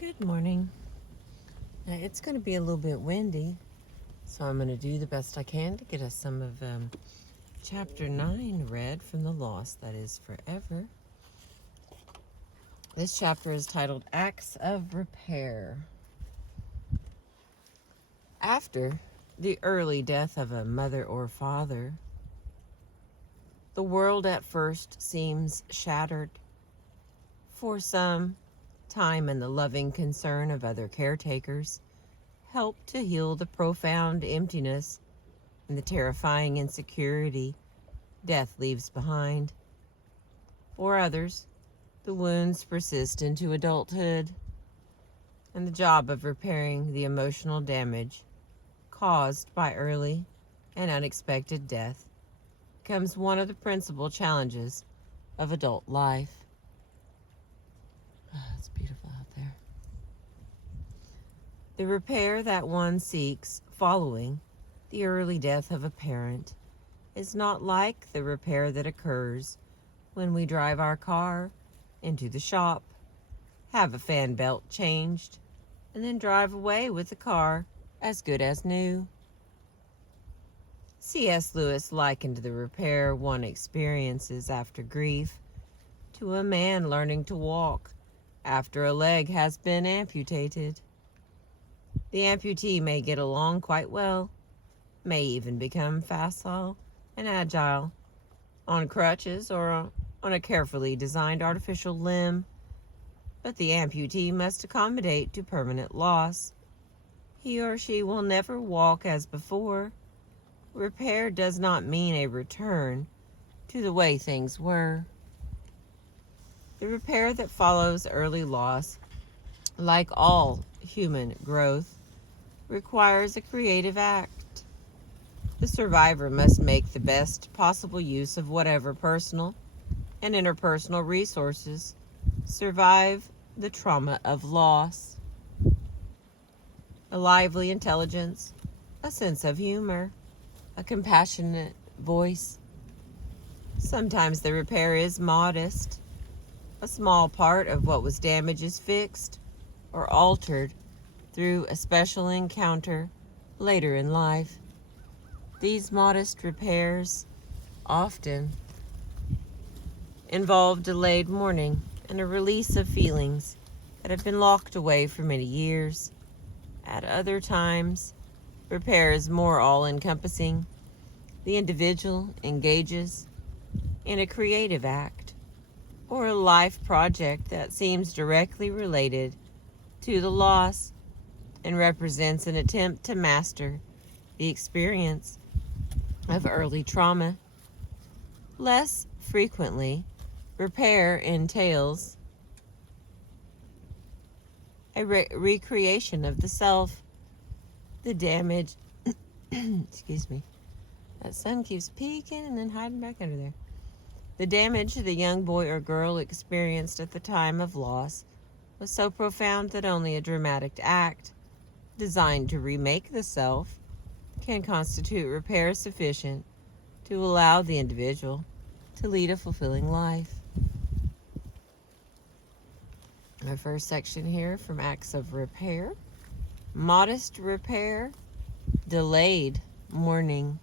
Good morning. Now, it's going to be a little bit windy, so I'm going to do the best I can to get us some of chapter 9 read from The Lost, that is forever. This chapter is titled Acts of Repair. After the early death of a mother or father, the world at first seems shattered. For some time, and the loving concern of other caretakers help to heal the profound emptiness and the terrifying insecurity death leaves behind. For others, the wounds persist into adulthood, and the job of repairing the emotional damage caused by early and unexpected death becomes one of the principal challenges of adult life. Oh, it's beautiful out there. The repair that one seeks following the early death of a parent is not like the repair that occurs when we drive our car into the shop, have a fan belt changed, and then drive away with the car as good as new. C.S. Lewis likened the repair one experiences after grief to a man learning to walk after a leg has been amputated. The amputee may get along quite well, may even become facile and agile on crutches or on a carefully designed artificial limb, but the amputee must accommodate to permanent loss. He or she will never walk as before. Repair does not mean a return to the way things were. The repair that follows early loss, like all human growth, requires a creative act. The survivor must make the best possible use of whatever personal and interpersonal resources survive the trauma of loss. A lively intelligence, a sense of humor, a compassionate voice. Sometimes the repair is modest. A small part of what was damaged is fixed or altered through a special encounter later in life. These modest repairs often involve delayed mourning and a release of feelings that have been locked away for many years. At other times, repair is more all-encompassing. The individual engages in a creative act or a life project that seems directly related to the loss and represents an attempt to master the experience of early trauma. Less frequently, repair entails a recreation of the self. The damage, excuse me, that sun keeps peeking and then hiding back under there. The damage the young boy or girl experienced at the time of loss was so profound that only a dramatic act designed to remake the self can constitute repair sufficient to allow the individual to lead a fulfilling life. Our first section here from Acts of Repair. Modest repair, delayed mourning.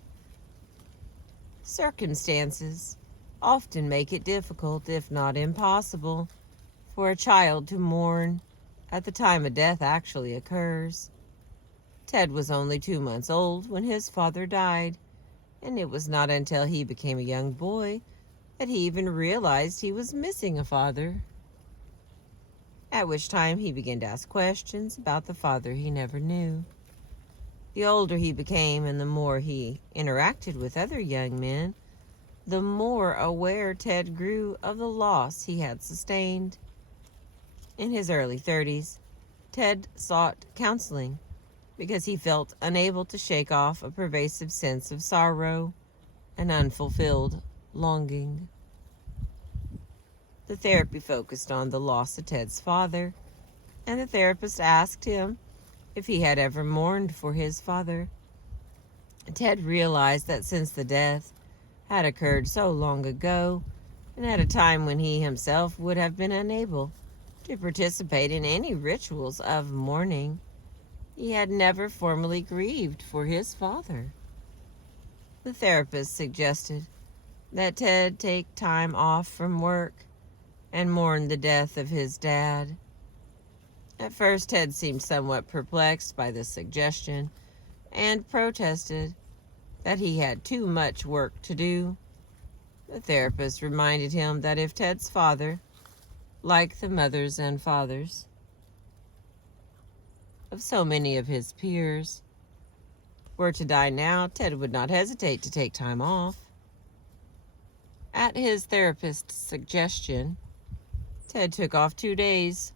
Circumstances often make it difficult, if not impossible, for a child to mourn at the time a death actually occurs. Ted was only 2 months old when his father died, and it was not until he became a young boy that he even realized he was missing a father, at which time he began to ask questions about the father he never knew. The older he became and the more he interacted with other young men, the more aware Ted grew of the loss he had sustained. In his early 30s, Ted sought counseling because he felt unable to shake off a pervasive sense of sorrow and unfulfilled longing. The therapy focused on the loss of Ted's father, and the therapist asked him if he had ever mourned for his father. Ted realized that since the death had occurred so long ago, and at a time when he himself would have been unable to participate in any rituals of mourning. He had never formally grieved for his father. The therapist suggested that Ted take time off from work and mourn the death of his dad. At first, Ted seemed somewhat perplexed by this suggestion and protested that he had too much work to do. The therapist reminded him that if Ted's father, like the mothers and fathers of so many of his peers, were to die now, Ted would not hesitate to take time off. At his therapist's suggestion, Ted took off 2 days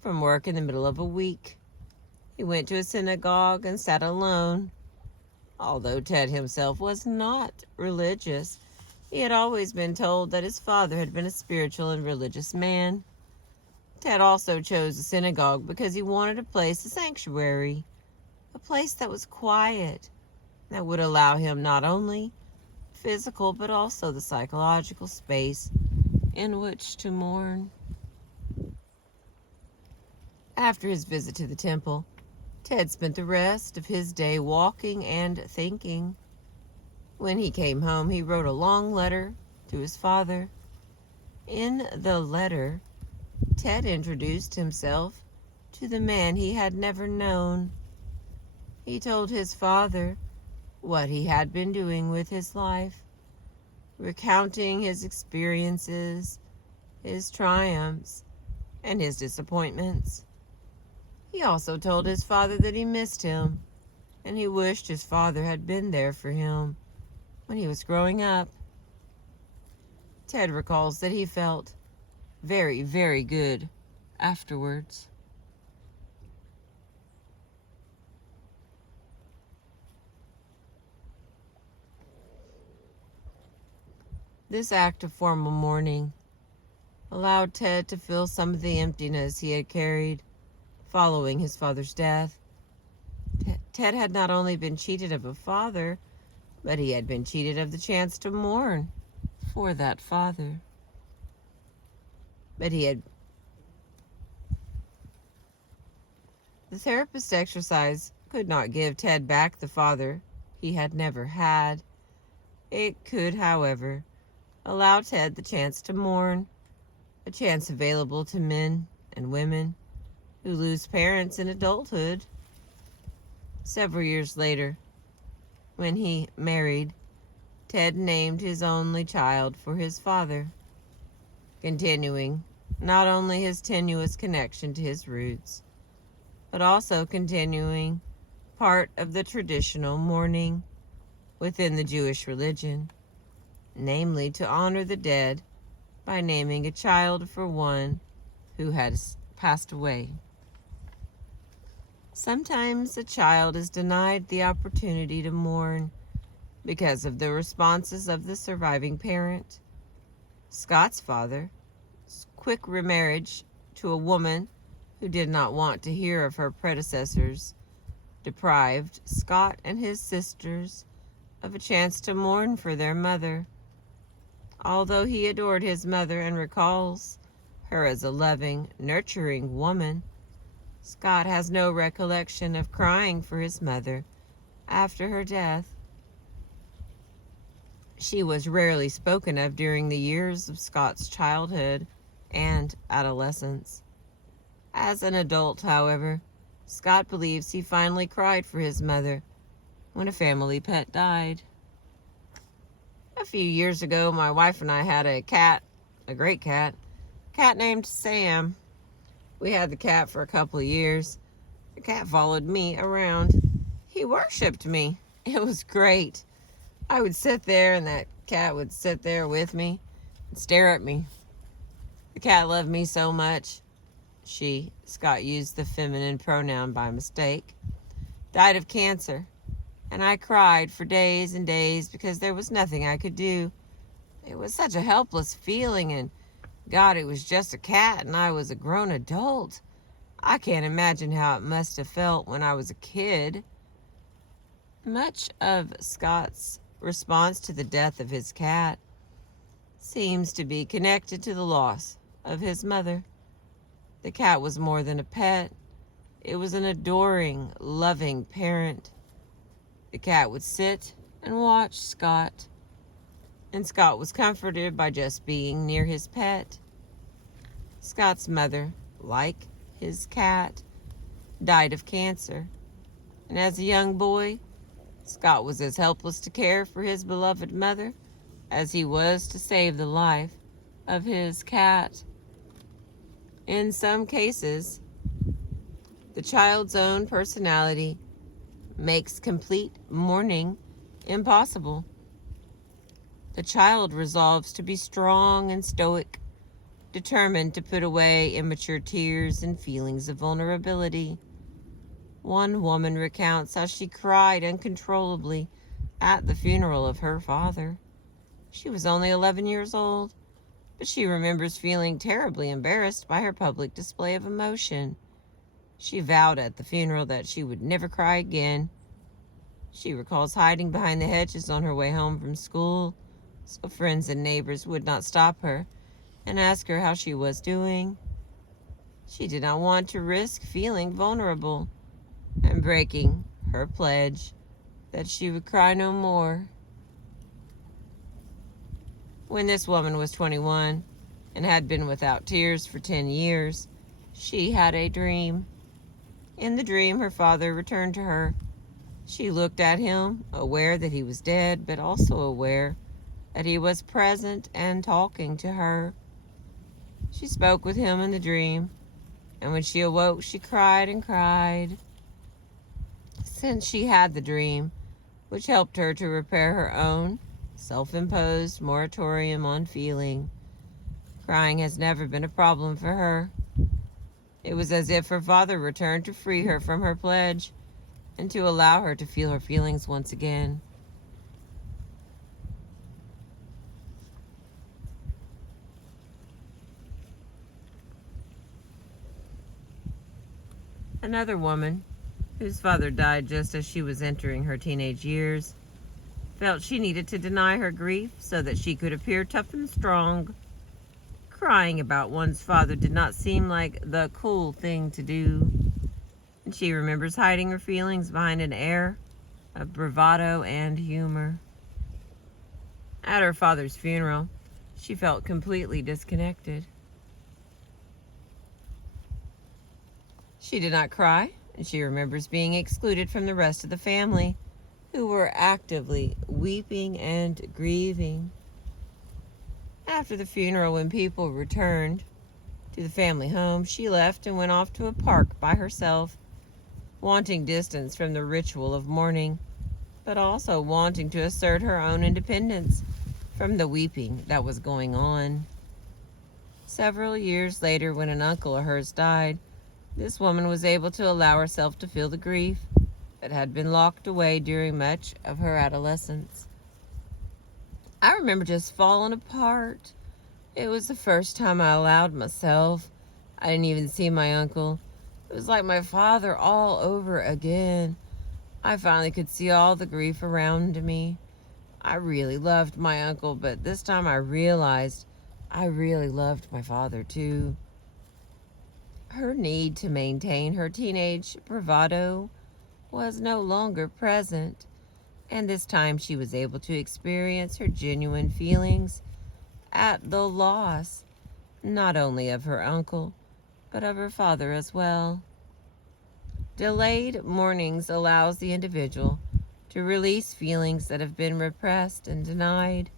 from work in the middle of a week. He went to a synagogue and sat alone. Although Ted himself was not religious, he had always been told that his father had been a spiritual and religious man. Ted also chose a synagogue because he wanted a place, a sanctuary, a place that was quiet, that would allow him not only physical but also the psychological space in which to mourn. After his visit to the temple, Ted spent the rest of his day walking and thinking. When he came home, he wrote a long letter to his father. In the letter, Ted introduced himself to the man he had never known. He told his father what he had been doing with his life, recounting his experiences, his triumphs, and his disappointments. He also told his father that he missed him, and he wished his father had been there for him when he was growing up. Ted recalls that he felt very, very good afterwards. This act of formal mourning allowed Ted to feel some of the emptiness he had carried following his father's death. Ted had not only been cheated of a father, but he had been cheated of the chance to mourn for that father. The therapist's exercise could not give Ted back the father he had never had. It could, however, allow Ted the chance to mourn, a chance available to men and women who lose parents in adulthood. Several years later, when he married, Ted named his only child for his father, continuing not only his tenuous connection to his roots, but also continuing part of the traditional mourning within the Jewish religion, namely to honor the dead by naming a child for one who has passed away. Sometimes a child is denied the opportunity to mourn because of the responses of the surviving parent. Scott's father's quick remarriage to a woman who did not want to hear of her predecessors deprived Scott and his sisters of a chance to mourn for their mother. Although he adored his mother and recalls her as a loving, nurturing woman, Scott has no recollection of crying for his mother after her death. She was rarely spoken of during the years of Scott's childhood and adolescence. As an adult, however, Scott believes he finally cried for his mother when a family pet died. A few years ago, my wife and I had a cat, a great cat named Sam. We had the cat for a couple of years. The cat followed me around. He worshipped me. It was great. I would sit there and that cat would sit there with me and stare at me. The cat loved me so much. Scott used the feminine pronoun by mistake, died of cancer, and I cried for days and days because there was nothing I could do. It was such a helpless feeling, and God, it was just a cat and I was a grown adult. I can't imagine how it must have felt when I was a kid. Much of Scott's response to the death of his cat seems to be connected to the loss of his mother. The cat was more than a pet. It was an adoring, loving parent. The cat would sit and watch Scott, and Scott was comforted by just being near his pet. Scott's mother, like his cat, died of cancer, and as a young boy, Scott was as helpless to care for his beloved mother as he was to save the life of his cat. In some cases, the child's own personality makes complete mourning impossible. The child resolves to be strong and stoic, determined to put away immature tears and feelings of vulnerability. One woman recounts how she cried uncontrollably at the funeral of her father. She was only 11 years old, but she remembers feeling terribly embarrassed by her public display of emotion. She vowed at the funeral that she would never cry again. She recalls hiding behind the hedges on her way home from school so friends and neighbors would not stop her and ask her how she was doing. She did not want to risk feeling vulnerable and breaking her pledge that she would cry no more. When this woman was 21 and had been without tears for 10 years, she had a dream. In the dream, her father returned to her. She looked at him, aware that he was dead, but also aware that he was present and talking to her. She spoke with him in the dream, and when she awoke, she cried and cried. Since she had the dream, which helped her to repair her own self-imposed moratorium on feeling, crying has never been a problem for her. It was as if her father returned to free her from her pledge and to allow her to feel her feelings once again. Another woman, whose father died just as she was entering her teenage years, felt she needed to deny her grief so that she could appear tough and strong. Crying about one's father did not seem like the cool thing to do, and she remembers hiding her feelings behind an air of bravado and humor. At her father's funeral, she felt completely disconnected. She did not cry, and she remembers being excluded from the rest of the family, who were actively weeping and grieving. After the funeral, when people returned to the family home, she left and went off to a park by herself, wanting distance from the ritual of mourning, but also wanting to assert her own independence from the weeping that was going on. Several years later, when an uncle of hers died, this woman was able to allow herself to feel the grief that had been locked away during much of her adolescence. I remember just falling apart. It was the first time I allowed myself. I didn't even see my uncle. It was like my father all over again. I finally could see all the grief around me. I really loved my uncle, but this time I realized I really loved my father too. Her need to maintain her teenage bravado was no longer present, and this time she was able to experience her genuine feelings at the loss, not only of her uncle, but of her father as well. Delayed mournings allows the individual to release feelings that have been repressed and denied.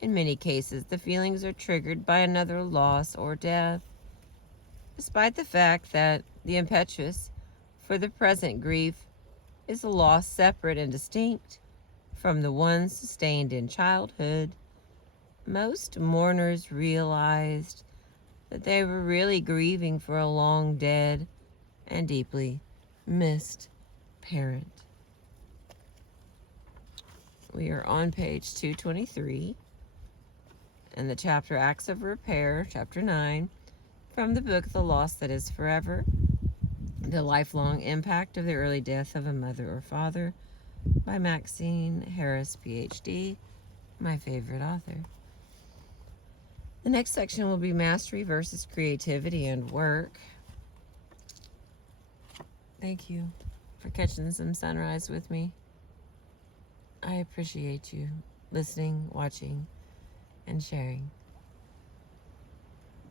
In many cases, the feelings are triggered by another loss or death. Despite the fact that the impetus for the present grief is a loss separate and distinct from the one sustained in childhood, most mourners realized that they were really grieving for a long dead and deeply missed parent. We are on page 223 in the chapter Acts of Repair, chapter 9, from the book The Loss That Is Forever, The Lifelong Impact of the Early Death of a Mother or Father by Maxine Harris, PhD, my favorite author. The next section will be mastery versus creativity and work. Thank you for catching some sunrise with me. I appreciate you listening, watching, and sharing.